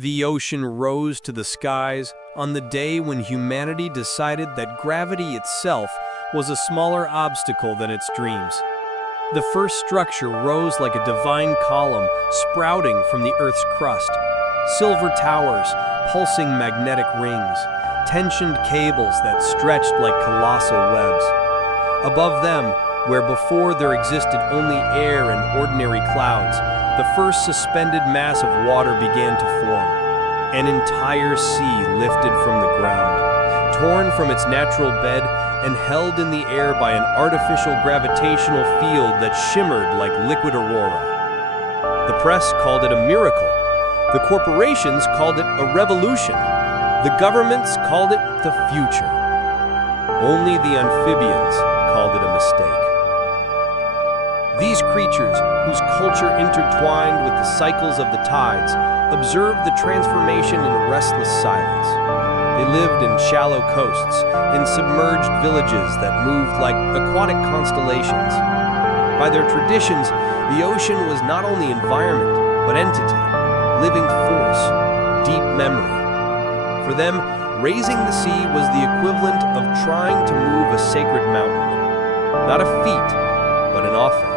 The ocean rose to the skies on the day when humanity decided that gravity itself was a smaller obstacle than its dreams. The first structure rose like a divine column sprouting from the Earth's crust. Silver towers, pulsing magnetic rings, tensioned cables that stretched like colossal webs. Above them, where before there existed only air and ordinary clouds, the first suspended mass of water began to form. An entire sea lifted from the ground, torn from its natural bed and held in the air by an artificial gravitational field that shimmered like liquid aurora. The press called it a miracle. The corporations called it a revolution. The governments called it the future. Only the amphibians called it a mistake. These creatures, whose culture intertwined with the cycles of the tides, observed the transformation in restless silence. They lived in shallow coasts, in submerged villages that moved like aquatic constellations. By their traditions, the ocean was not only environment, but entity, living force, deep memory. For them, raising the sea was the equivalent of trying to move a sacred mountain. Not a feat, but an offense.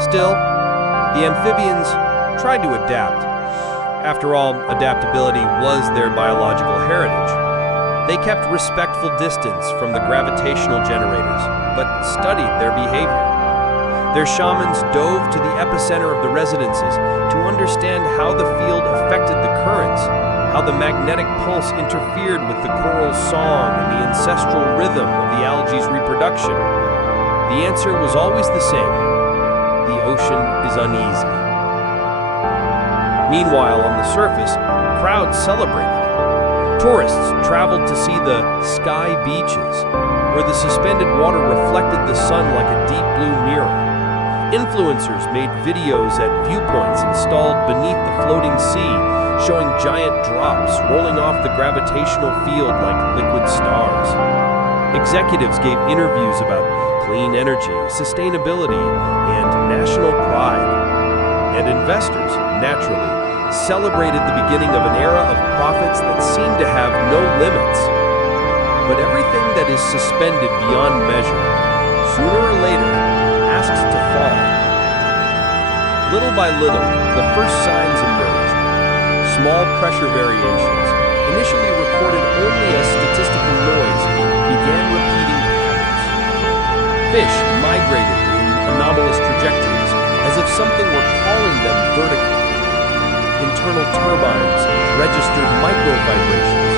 Still, the amphibians tried to adapt. After all, adaptability was their biological heritage. They kept respectful distance from the gravitational generators, but studied their behavior. Their shamans dove to the epicenter of the residences to understand how the field affected the currents, how the magnetic pulse interfered with the coral song and the ancestral rhythm of the algae's reproduction. The answer was always the same: the ocean is uneasy. Meanwhile, on the surface, crowds celebrated. Tourists traveled to see the sky beaches, where the suspended water reflected the sun like a deep blue mirror. Influencers made videos at viewpoints installed beneath the floating sea, showing giant drops rolling off the gravitational field like liquid stars. Executives gave interviews about clean energy, sustainability, and national pride. And investors, naturally, celebrated the beginning of an era of profits that seemed to have no limits. But everything that is suspended beyond measure, sooner or later, asks to fall. Little by little, the first signs emerged. Small pressure variations, initially recorded only as statistical noise, began repeating patterns. Fish migrated in anomalous trajectories, as if something were calling them vertically. Internal turbines registered micro-vibrations,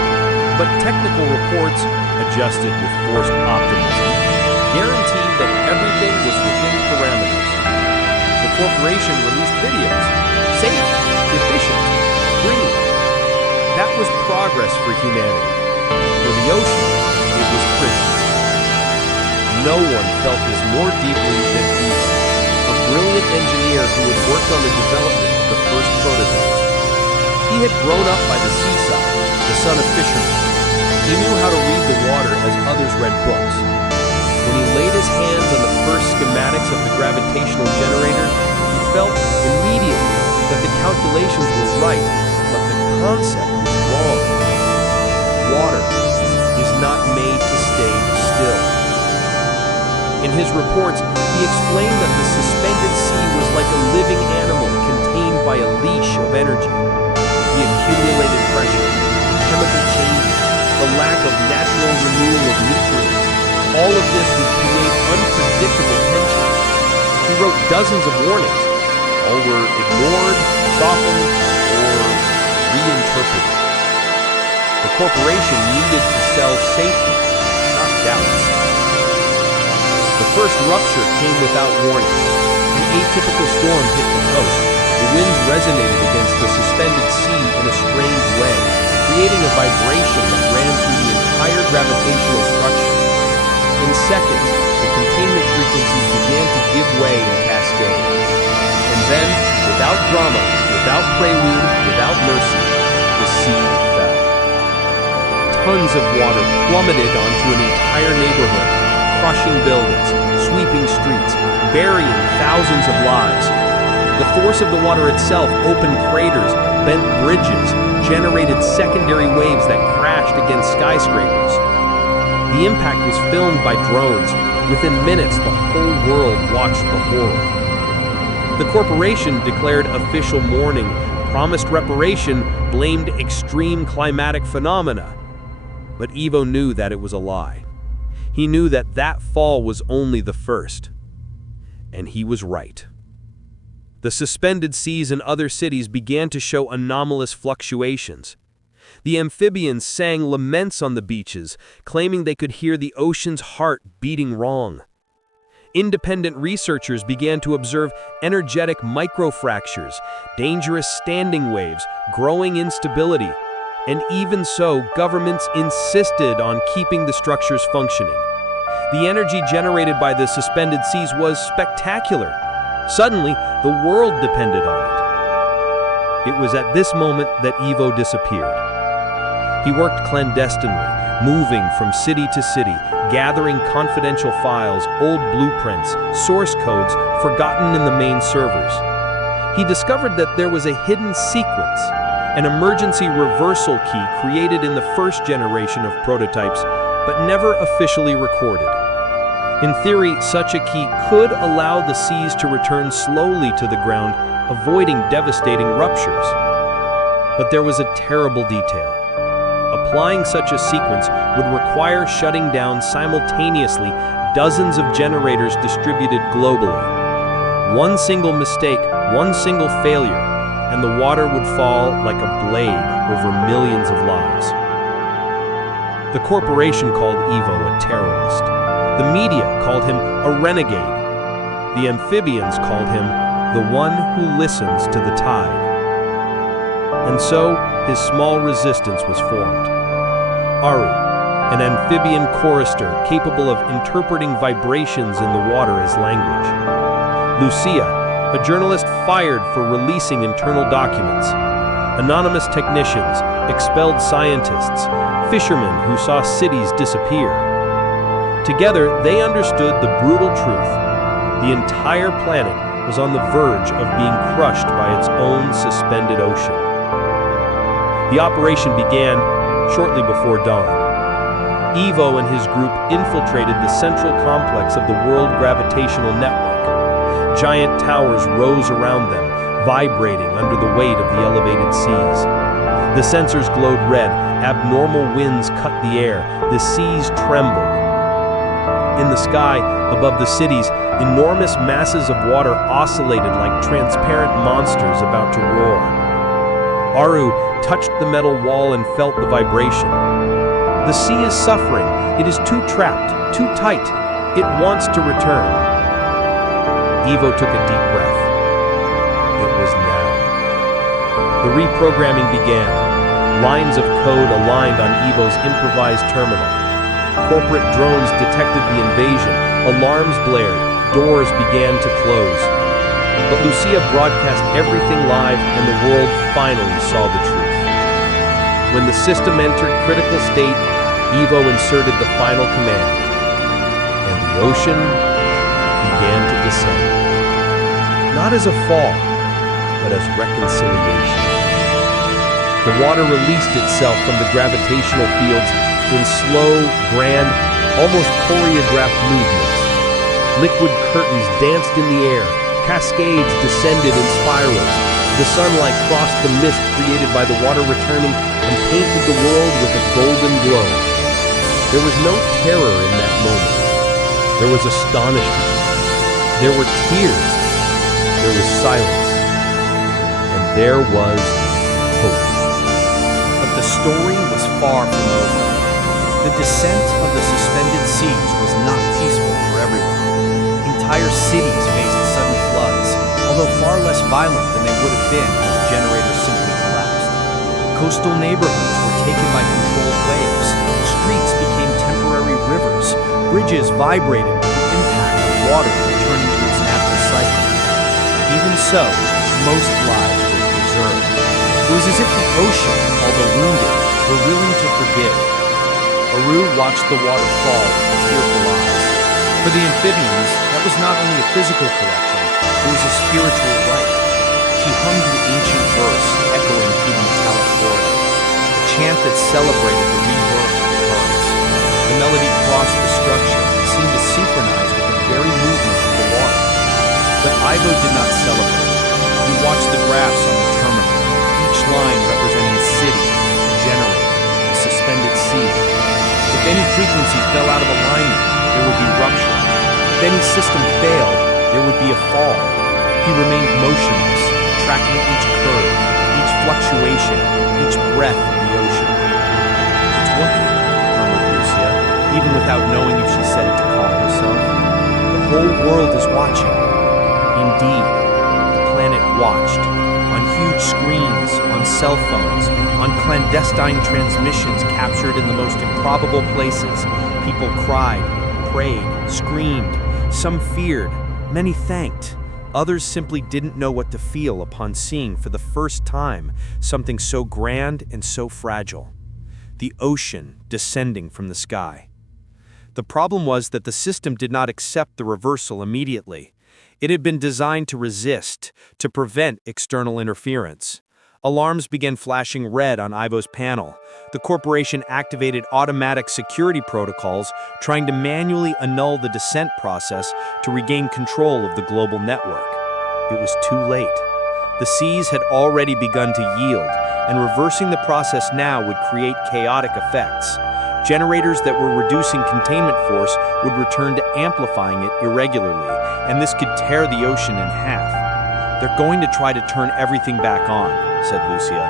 but technical reports, adjusted with forced optimism, guaranteed that everything was within parameters. The corporation released videos, safe, efficient, green. That was progress for humanity. For the ocean, it was prison. No one felt this more deeply than Eva, a brilliant engineer who had worked on the development of the first prototypes. He had grown up by the seaside, the son of fishermen. He knew how to read the water as others read books. When he laid his hands on the first schematics of the gravitational generator, he felt immediately that the calculations were right, but the concept was wrong. Water is not made to stay still. In his reports, he explained that the suspended sea was like a living animal contained by a leash of energy. The accumulated pressure, chemical changes, the lack of natural renewal of nutrients, all of this would create unpredictable tensions. He wrote dozens of warnings. All were ignored, softened, or reinterpreted. The corporation needed to sell safety, not doubts. The first rupture came without warning. An atypical storm hit the coast. The winds resonated against the suspended sea in a strange way, creating a vibration that ran through the entire gravitational structure. In seconds, the containment frequencies began to give way in cascade. And then, without drama, without prelude, without mercy, the sea fell. Tons of water plummeted onto an entire neighborhood, crushing buildings, sweeping streets, burying thousands of lives. The force of the water itself opened craters, bent bridges, generated secondary waves that crashed against skyscrapers. The impact was filmed by drones. Within minutes, the whole world watched the horror. The corporation declared official mourning, promised reparation, blamed extreme climatic phenomena. But Ivo knew that it was a lie. He knew that that fall was only the first. And he was right. The suspended seas in other cities began to show anomalous fluctuations. The amphibians sang laments on the beaches, claiming they could hear the ocean's heart beating wrong. Independent researchers began to observe energetic microfractures, dangerous standing waves, growing instability. And even so, governments insisted on keeping the structures functioning. The energy generated by the suspended seas was spectacular. Suddenly, the world depended on it. It was at this moment that Ivo disappeared. He worked clandestinely, moving from city to city, gathering confidential files, old blueprints, source codes forgotten in the main servers. He discovered that there was a hidden sequence, an emergency reversal key created in the first generation of prototypes, but never officially recorded. In theory, such a key could allow the seas to return slowly to the ground, avoiding devastating ruptures. But there was a terrible detail. Applying such a sequence would require shutting down simultaneously dozens of generators distributed globally. One single mistake, one single failure, and the water would fall like a blade over millions of lives. The corporation called Ivo a terrorist. The media called him a renegade. The amphibians called him the one who listens to the tide. And so, his small resistance was formed. Aru, an amphibian chorister capable of interpreting vibrations in the water as language. Lucia, a journalist fired for releasing internal documents. Anonymous technicians, expelled scientists, fishermen who saw cities disappear. Together, they understood the brutal truth. The entire planet was on the verge of being crushed by its own suspended ocean. The operation began shortly before dawn. Ivo and his group infiltrated the central complex of the World Gravitational Network. Giant towers rose around them, vibrating under the weight of the elevated seas. The sensors glowed red, abnormal winds cut the air, the seas trembled. In the sky, above the cities, enormous masses of water oscillated like transparent monsters about to roar. Aru touched the metal wall and felt the vibration. The sea is suffering. It is too trapped, too tight. It wants to return. Ivo took a deep breath. It was now. The reprogramming began. Lines of code aligned on Ivo's improvised terminal. Corporate drones detected the invasion. Alarms blared. Doors began to close. But Lucia broadcast everything live, and the world finally saw the truth. When the system entered critical state, Ivo inserted the final command, and the ocean began to descend. Not as a fall, but as reconciliation. The water released itself from the gravitational fields in slow, grand, almost choreographed movements. Liquid curtains danced in the air. Cascades descended in spirals. The sunlight crossed the mist created by the water returning and painted the world with a golden glow. There was no terror in that moment. There was astonishment. There were tears. There was silence. And there was hope. But the story was far from over. The descent of the suspended seas was not peaceful for everyone. Entire cities faced sudden floods, although far less violent than they would have been if the generators simply collapsed. Coastal neighborhoods were taken by controlled waves. Streets became temporary rivers. Bridges vibrated with the impact of water returning to its natural cycle. Even so, most lives were preserved. It was as if the ocean, although wounded, were willing to forgive. Aru watched the water fall with tearful eyes. For the amphibians, that was not only a physical correction, it was a spiritual rite. She hummed an ancient verse echoing through the metallic corridors, a chant that celebrated the rebirth of the birds. The melody crossed the structure and seemed to synchronize with the very movement of the water. But Ivo did not celebrate. He watched the graphs on the terminal, each line representing a city, a generator, a suspended sea. If any frequency fell out of alignment, there would be rupture. If any system failed, there would be a fall. He remained motionless, tracking each curve, each fluctuation, each breath of the ocean. "It's working," murmured Lucia, even without knowing if she said it to calm herself. "The whole world is watching." Indeed, the planet watched. On huge screens, on cell phones, on clandestine transmissions captured in the most improbable places, people cried, prayed, screamed. Some feared, many thanked. Others simply didn't know what to feel upon seeing for the first time something so grand and so fragile. The ocean descending from the sky. The problem was that the system did not accept the reversal immediately. It had been designed to resist, to prevent external interference. Alarms began flashing red on Ivo's panel. The corporation activated automatic security protocols, trying to manually annul the descent process to regain control of the global network. It was too late. The seas had already begun to yield, and reversing the process now would create chaotic effects. Generators that were reducing containment force would return to amplifying it irregularly, and this could tear the ocean in half. "They're going to try to turn everything back on," said Lucia.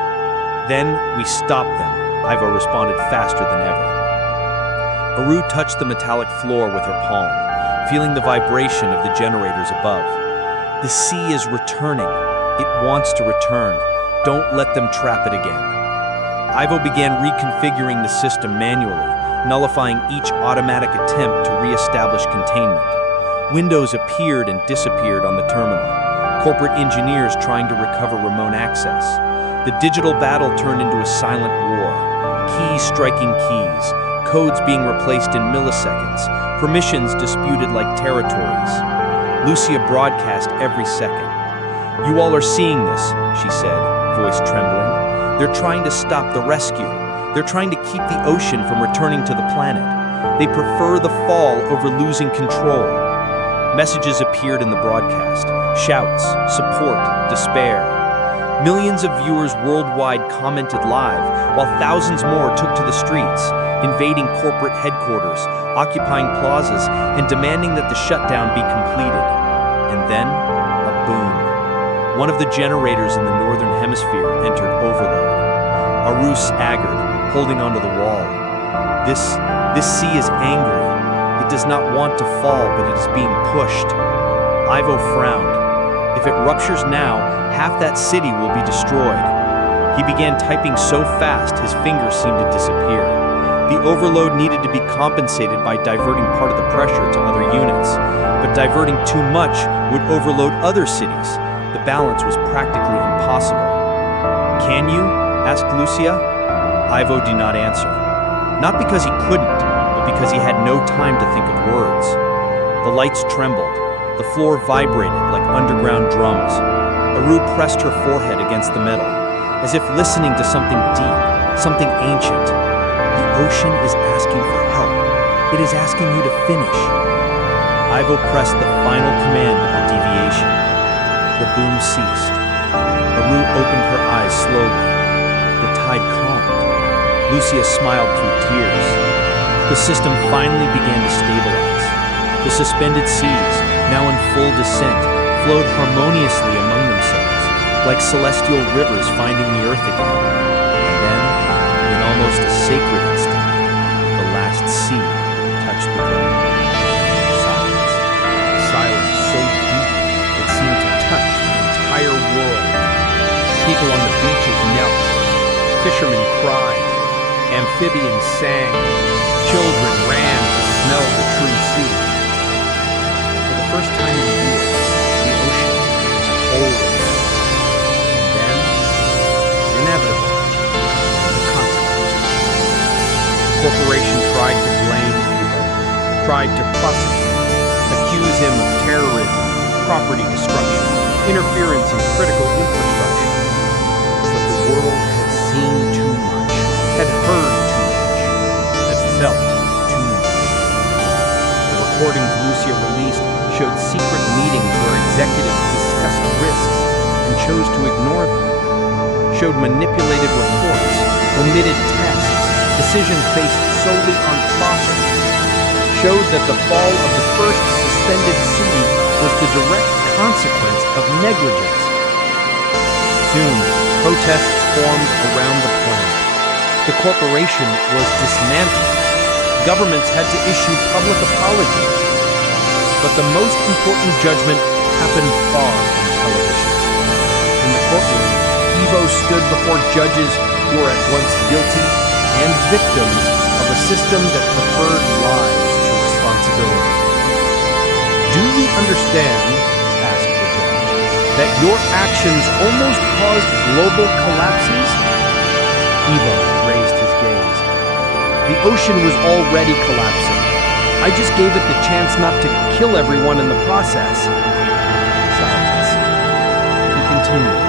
"Then we stop them," Ivo responded faster than ever. Aru touched the metallic floor with her palm, feeling the vibration of the generators above. "The sea is returning. It wants to return. Don't let them trap it again." Ivo began reconfiguring the system manually, nullifying each automatic attempt to re-establish containment. Windows appeared and disappeared on the terminal, corporate engineers trying to recover remote access. The digital battle turned into a silent war, keys striking keys, codes being replaced in milliseconds, permissions disputed like territories. Lucia broadcast every second. "You all are seeing this," she said, voice trembling. "They're trying to stop the rescue. They're trying to keep the ocean from returning to the planet. They prefer the fall over losing control." Messages appeared in the broadcast, shouts, support, despair. Millions of viewers worldwide commented live, while thousands more took to the streets, invading corporate headquarters, occupying plazas, and demanding that the shutdown be completed. And then, a boom. One of the generators in the northern hemisphere entered overload. Aru staggered, holding onto the wall. This sea is angry. It does not want to fall, but it is being pushed. Ivo frowned. If it ruptures now, half that city will be destroyed. He began typing so fast his fingers seemed to disappear. The overload needed to be compensated by diverting part of the pressure to other units, but diverting too much would overload other cities. The balance was practically impossible. "Can you?" asked Lucia. Ivo did not answer. Not because he couldn't, but because he had no time to think of words. The lights trembled. The floor vibrated like underground drums. Aru pressed her forehead against the metal, as if listening to something deep, something ancient. "The ocean is asking for help. It is asking you to finish." Ivo pressed the final command of the deviation. The boom ceased. Aru opened her eyes slowly. The tide calmed. Lucia smiled through tears. The system finally began to stabilize. The suspended seas, now in full descent, flowed harmoniously among themselves, like celestial rivers finding the earth again. And then, in almost a sacred instant, the last sea touched the ground. Silence. Silence so deep it seemed to touch the entire world. People on the beaches knelt. Fishermen cried. Amphibians sang. Children ran to smell the true sea. For the first time in years, the ocean was whole again. And then, inevitably, the consequences. The corporation tried to blame Ivo, tried to prosecute, accuse him of terrorism, property destruction. interference in critical infrastructure. But the world had seen too much, had heard too much, had felt too much. The recordings Lucia released showed secret meetings where executives discussed risks and chose to ignore them, showed manipulated reports, omitted tests, decisions based solely on profit, showed that the fall of the first suspended sea was the direct consequence of negligence. Soon, protests formed around the planet. The corporation was dismantled. Governments had to issue public apologies. But the most important judgment happened far from television. In the courtroom, Evo stood before judges who were at once guilty and victims of a system that preferred lies to responsibility. Do you understand, asked the judge, that your actions almost caused global collapses? Evo raised his gaze. The ocean was already collapsing. I just gave it the chance not to kill everyone in the process. Silence. He continued.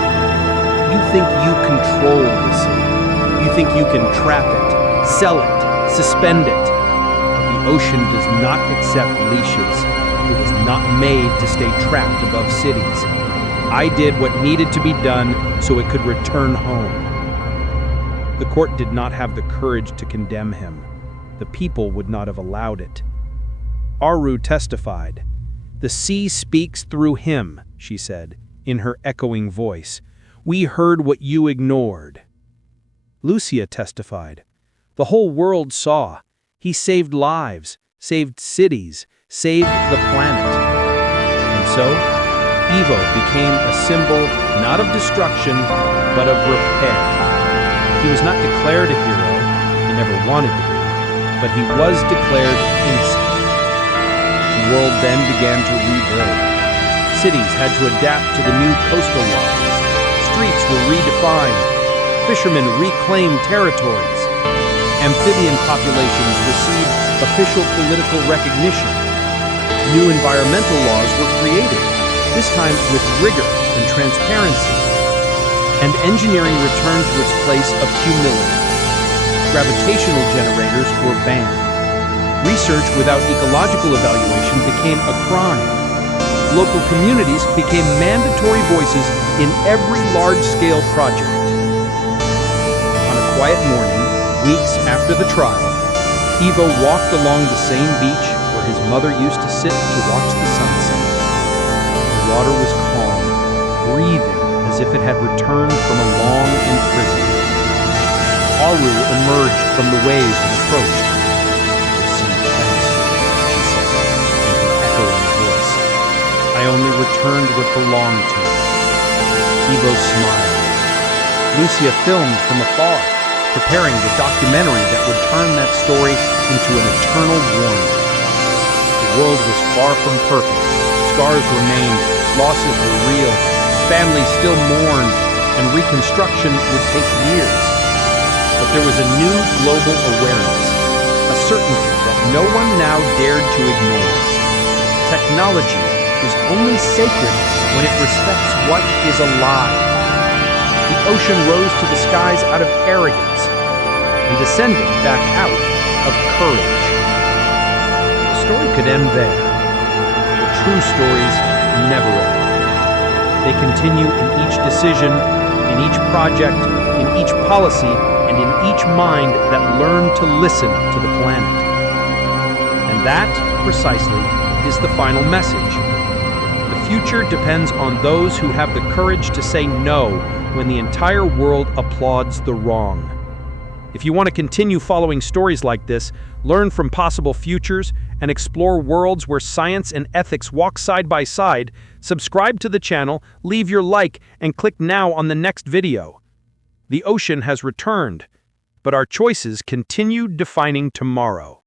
You think you control the sea. You think you can trap it, sell it, suspend it. The ocean does not accept leashes. It was not made to stay trapped above cities. I did what needed to be done so it could return home. The court did not have the courage to condemn him. The people would not have allowed it. Aru testified. The sea speaks through him, she said, in her echoing voice. We heard what you ignored. Lucia testified. The whole world saw. He saved lives, saved cities, saved the planet. And so, Evo became a symbol not of destruction, but of repair. He was not declared a hero, he never wanted to be, but he was declared innocent. The world then began to rebuild. Cities had to adapt to the new coastal lines. Streets were redefined. Fishermen reclaimed territories. Amphibian populations received official political recognition. New environmental laws were created, this time with rigor and transparency. And engineering returned to its place of humility. Gravitational generators were banned. Research without ecological evaluation became a crime. Local communities became mandatory voices in every large-scale project. On a quiet morning, weeks after the trial, Evo walked along the same beach where his mother used to sit to watch the sunset. The water was calm, breathing as if it had returned from a long imprisonment. Aru emerged from the waves and approached. The sea thanks you, she said, in her echoing voice. I only returned what belonged to me. Evo smiled. Lucia filmed from afar, preparing the documentary that would turn that story into an eternal warning. The world was far from perfect. Scars remained, losses were real, families still mourned, and reconstruction would take years. But there was a new global awareness, a certainty that no one now dared to ignore. Technology is only sacred when it respects what is alive. The ocean rose to the skies out of arrogance and descended back out of courage. The story could end there. The true stories never end. They continue in each decision, in each project, in each policy, and in each mind that learned to listen to the planet. And that, precisely, is the final message. The future depends on those who have the courage to say no when the entire world applauds the wrong. If you want to continue following stories like this, learn from possible futures, and explore worlds where science and ethics walk side by side, subscribe to the channel, leave your like, and click now on the next video. The ocean has returned, but our choices continue defining tomorrow.